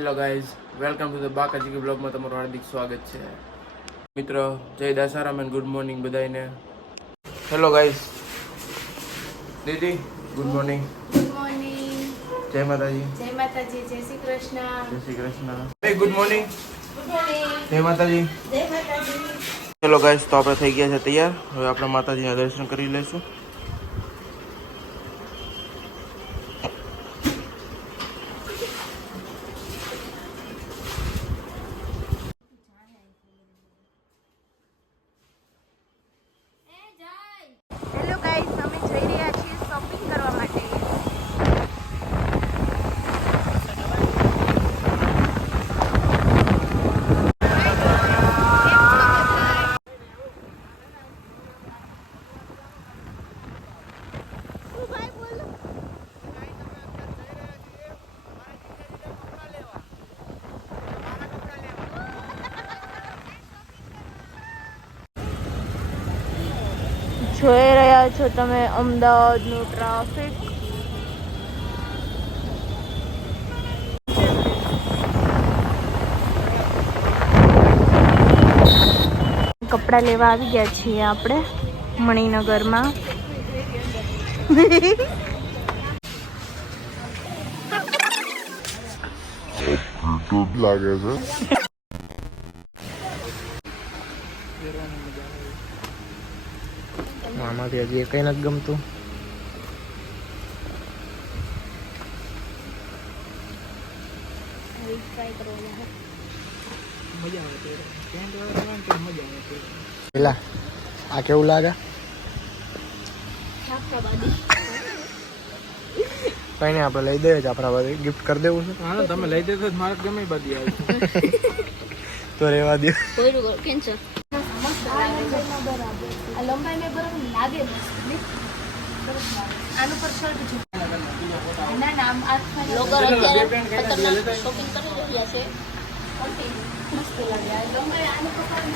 Hello guys, welcome to the Bakaji કે બ્લોગમાં તમારું હાર્દિક સ્વાગત છે. મિત્રો, જય દાસારામ એન્ડ ગુડ મોર્નિંગ બધાને. હેલો ગાઈઝ, દીદી ગુડ મોર્નિંગ. Good morning. જય માતાજી. જય માતાજી. જય શ્રી કૃષ્ણ. જય Shri Krishna. hey, good morning. Good morning. જય માતાજી. જય માતાજી. હેલો ગાઈઝ, તો આપણે થઈ ગયા છે તૈયાર. હવે આપણે માતાજીના દર્શન કરી લઈશું. હેલો ગાઈસ, અમે જઈ રહ્યા છીએ શોપિંગ કરવા માટે. જોઈ રહ્યા છો તમે અમદાવાદનું ટ્રાફિક. કપડાં લેવા આવી ગયા છીએ આપણે મણિનગરમાં. લાગે છે. આમાંથી હજી કઈ નથી ગમતું. પેલા આ કેવું લાગે? કઈ નઈ, આપણે લઈ દઈએ જાફરાબાદી. ગિફ્ટ કરી દેવું છે. હા, તમે લઈ દેતો મારે ગમે બધી આવે. તો રેવા દે. કેન્સર. આ લંબાઈ મેં બરાબર લાગે આનું પર શર્ટ છે. ના ના, આમ લોગર અત્યારે ખતરનાક શોપિંગ કરી રહ્યા છે. મસ્ત લાગે આ લંબાઈ આનું કપડાં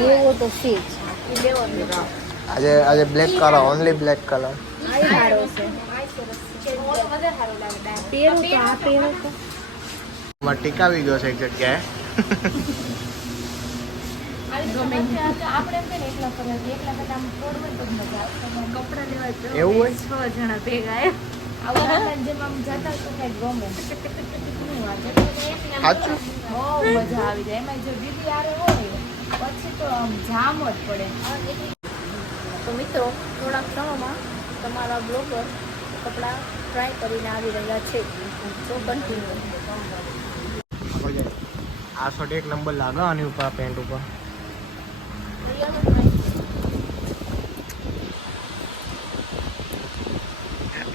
એવો તો છે જ લેવાનું. આજે black colour, only black colour. સારો છે. વધારે સારો લાગે. પહેરું તો આ પહેરું તો માં ટીકાવી ગયો છે એક જગ્યાએ. આપણે એમ કે એકલા ફરવા એકલા કરતા આમ થોડું હોય તો મજા આવે. કપડાં લેવા જવું એવું હોય? 6 જણા ભેગા આવું જેમ આમ જતા તો કઈ ગમે. સાચું? બહુ મજા આવી જાય. એમાં જો દીદી આરે હોય પછી તો આમ જામ જ પડે. તો મિત્રો, થોડાક સમયમાં તમારા બ્લોગર કપડાં ટ્રાય કરીને આવી રહ્યા છે. તો કન્ટિન્યુ. આ શર્ટ એક નંબર લાગે આની ઉપર, પેન્ટ ઉપર.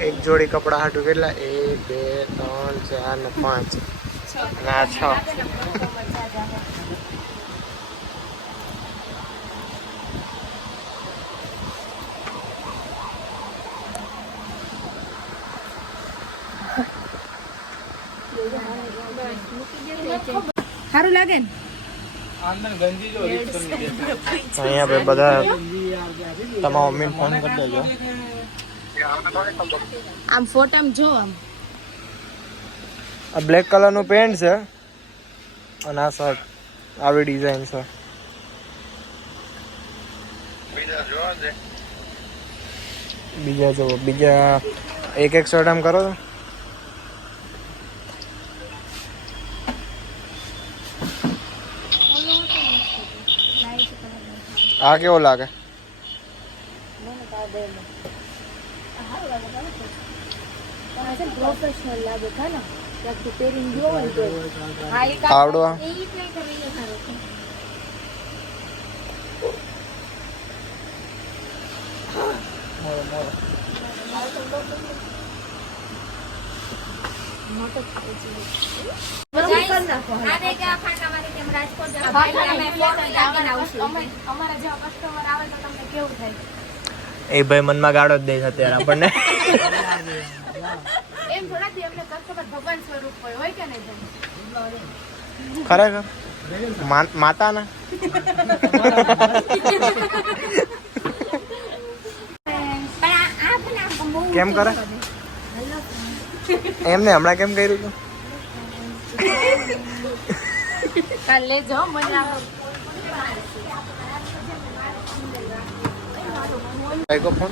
એક જોડી કપડા હાટું કેટલા? 1 2 3 4 ને 5 ના 6. સારું લાગે ને? અહીંયા पे બધા તમારા મમ્મીને ફોન કરી દેજો. આમ ફોટામાં જો આમ આ બ્લેક કલરનું પેન્ટ છે અને આ શર્ટ આવી ડિઝાઇન છે. બીજા જો બીજા એક શર્ટ આમ કરો. આ કેવો લાગે? પ્રોફેશનલ લાગે છે ને ત્યાંથી પહેરીને ગયો હોય તો આવડો એ ભાઈ મનમાં ગાળો જ દે છે અત્યારે આપણને. એમ થોડા દી અમને કસ્ટમર ભગવાન સ્વરૂપ હોય કે નહીં? ખરેખર માતાના કેમ કરે એમને હમણાં કેમ કર્યું તું કાલે જો મને કયો ફોન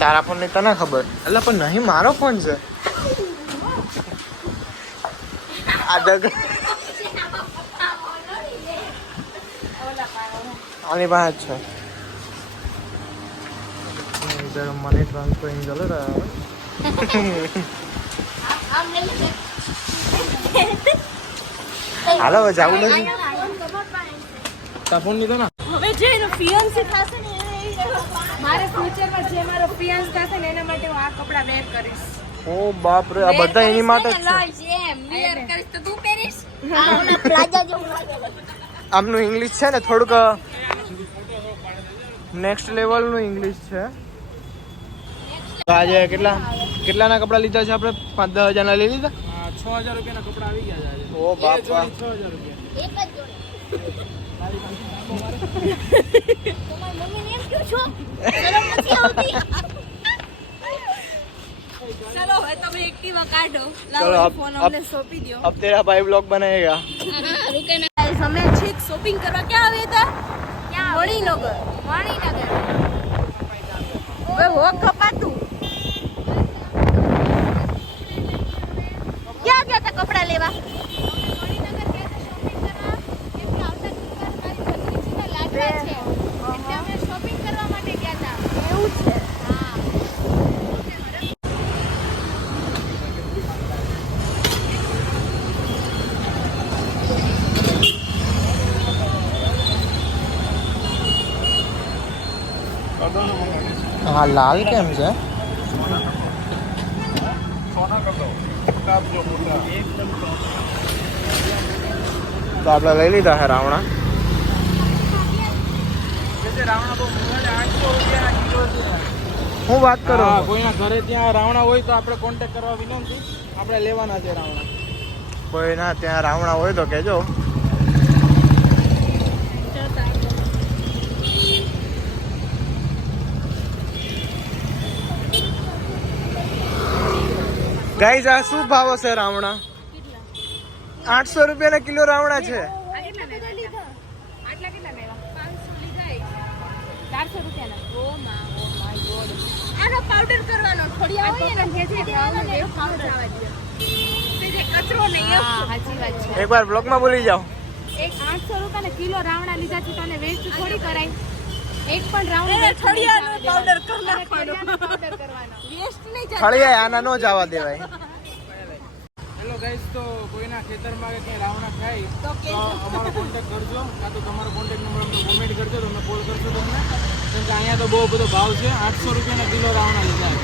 તારા ફોન ની તને ખબર એટલે પણ નહીં મારો ફોન છે આ દગ આની પાસે છે जरा मनी ट्रांसफर नहीं चल रहा है હાલો હવે જાવું નથી ફોન લીધો ને હવે જે એનો ફિયાન્સી થશે ને મારે ફ્યુચરમાં જે મારો ફિયાન્સ થશે ને એના માટે હું આ કપડા વેર કરીશ ઓ બાપ રે આ બધા એની માટે જ છે વેર કરીશ તો તું પહેરીશ આમનું ઇંગ્લિશ છે ને થોડુંક નેક્સ્ટ લેવલ નું ઇંગ્લિશ છે તો આજે કેટલાના કપડા લીધા છે આપણે 5-10 હજારના લઈ લીધા 6000 રૂપિયાના કપડા આવી ગયા છે આજે ઓ બાપા 6000 રૂપિયા એક જ જોડી તમારી મમ્મીને એમ ક્યું છો શરમ નથી આવતી ચલો હવે તમે એક્ટિવા કાઢો चलो લાવો अब ફોન अब અમને સોંપી દો अब तेरा भाई ब्लॉग बनाएगा रुके ना गाइस हमें ठीक शॉपिंग करवा क्या आवे था क्या मणिनगर ओए हो कपातू क्या गया था कपड़ा लेवा मणिनगर ગયા હતા શોપિંગ કરવા કેમ કે આવતા દુકાન મારી ભત્રીજીના લાડવા છે એટલે અમે શોપિંગ કરવા માટે ગયા હતા એવું છે હા हाँ लाल केम છે તો આપણે લઈ લીધા છે રાવણા હું વાત કરું હા, કોઈના ઘરે ત્યાં રાવણા હોય તો આપણે કોન્ટેક્ટ કરવા વિનંતી આપણે લેવાના છે રાવણા કોઈ ના ત્યાં રાવણા હોય તો કહેજો ગાઈઝ આ શું ભાવ છે રાવણા 800 રૂપિયાના કિલો રાવણા છે આટલા કેટલા લેવા 500 લીધા 400 રૂપિયાના ઓ માય ગોડ આનો પાવડર કરવાનો થોડિયા હોય ને જે દેવાનો ને એનો પાવડર આવવા દે તે જે કચરો નહીં હા સાચી વાત છે એકવાર બ્લોગમાં બોલી જાઓ એક 800 રૂપિયાના કિલો રાવણા લીધા છે તને વેસ્ટ થોડી કરાય એક પણ રાવણા થોડિયાનો પાવડર કરવાનો પાવડર કરવાનો વેસ્ટ નહીં જાય થળિયા આના નો જવા દેવાય હેલો ગાઈસ તો કોઈના ખેતરમાં કે ક્યાંય રાવણા થાય તો અમારો કોન્ટેક્ટ કરજો કાં તો તમારો કોન્ટેક્ટ નંબર અમને કોમેન્ટ કરજો તો અમે કોલ કરજો તમને કેમ કે અહીંયા તો બહુ બધો ભાવ છે 800 રૂપિયાના કિલો રાવણા લીધા છે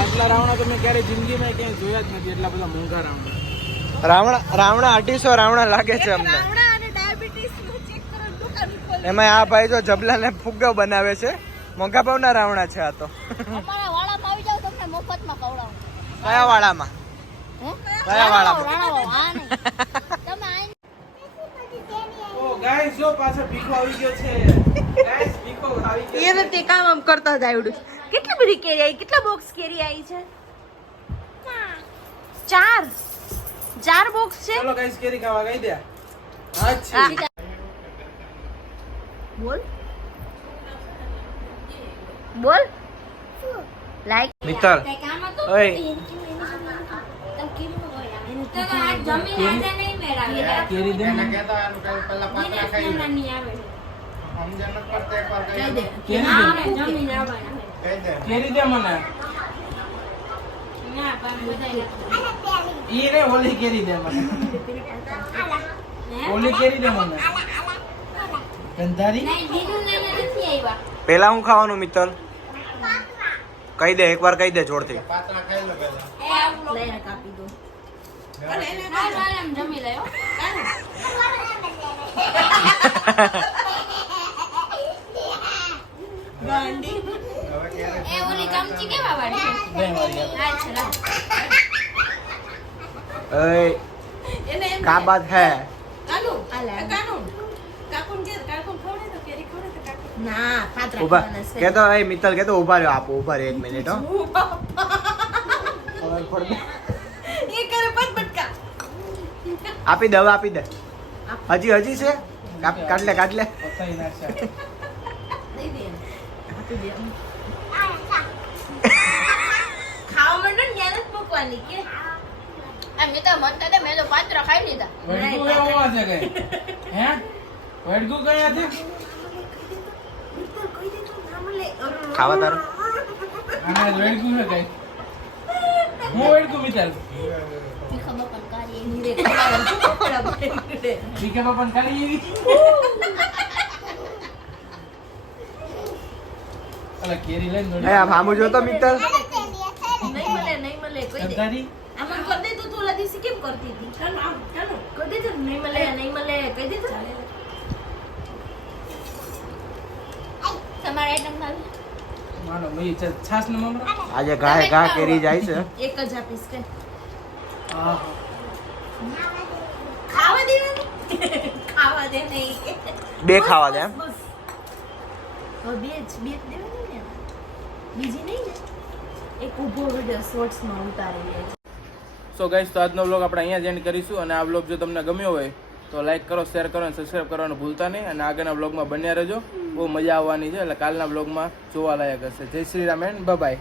આટલા રાવણા તો મેં ક્યારેય જિંદગીમાં ક્યાંય જોયા જ નથી એટલા બધા મોંઘા રાવણા રાવણા 800 રાવણા લાગે છે અમને રાવણા અને ડાયાબિટીસ નું ચેક કરો દુકાન ખોલ એમાં આ ભાઈ જો જબલાને ફુગ્ગો બનાવે છે મોંઘા ભાવના રાવણા છે આ તો અમારા વાળામાં આવી જાવ તમને મફતમાં ખવડાવું કયા વાળામાં કયા વાળામાં હા નહીં તમે ઓ ગાઈસ જો પાછો ભીખો આવી ગયો છે ગાઈસ ભીખો આવી ગયો એ રીતે કામ આમ કરતા જ આવડું કેટલી બધી કેરી આવી કેટલા બોક્સ કેરી આવી છે 4 બોક્સ છે ચલો ગાઈસ કેરી ખાવા ગઈ દે અચ્છા બોલ લાઈક મિત્તલ ઓય કેરી દે મને કેરી દે મને ઈ રે ઓલી કેરી દે મને ઓલી કેરી દે મને ગંધારી પેલા હું ખાવાનું મિત્તલ કહી દે એકવાર કહી દે જોરથી જમી લે એ ઓલી ચમચી કેવા વાળી છે દે મારી યાર. અચ્છા ઓય કા બાત હે ના પાત્રા ઉભા ખાવાના છે. કે તો એ મિત્તલ કે તો ઉભા રહ્યો આપો ઉભા રહ્યો 1 મિનિટ હો એ કરે પટપટકા. આપી દે હવે આપી દે હજી છે કાઢ લે પતાઈ નાખશે દઈ દે એને. આપી દે. ખાવા માંડો ને ત્યાં જ મૂકવાની કે મેં તો મનતા દે મેં તો પાત્ર ખાઈ લીધા. વેડગું કેવું છે કઈ હે વેડગું કઈ હતી ખાવા તારું આના વેડગું છે કઈ હું વેડગું વિચાર ખબર પણ કાઢી એની રે ખાવાનું દીકે બાપન ખાલી એવી અલા કેરી લઈને એ આ ભામુ જો તો મિત્તલ નહીં મળે કોઈ દે. સંતારી આમાં કરી દે તો તું ઓલા દિવસે કેમ કરતી હતી? ચાલો આમ ચાલો કરી દે તો નહીં મળે કહી દે તો. તમારે આઈટમ ખાવી? માનો મઈ છાસ નો મમરો આજે ઘા કેરી જાય છે એક જ આપીશ કે હા ખાવા દેવાની ખાવા દે નહીં કે બે ખાવા દે એમ બસ હવે બે જ દેવાની ને બીજી નહીં ને એક ઊભો વિડિયો શોર્ટ્સમાં ઉતારી લે. સો ગાઈસ તો આજનો વ્લોગ આપણે અહીંયા જ એન્ડ કરીશું અને આ વ્લોગ જો તમને ગમ્યો હોય તો લાઈક કરો શેર કરો અને સબસ્ક્રાઈબ કરવાનું ભૂલતા નહીં અને આગળના વ્લોગમાં બન્યા રહેજો બહુ મજા આવવાની છે એટલે કાલના વ્લોગમાં જોવા લાયક હશે. જય શ્રી રામ એન્ડ બાય.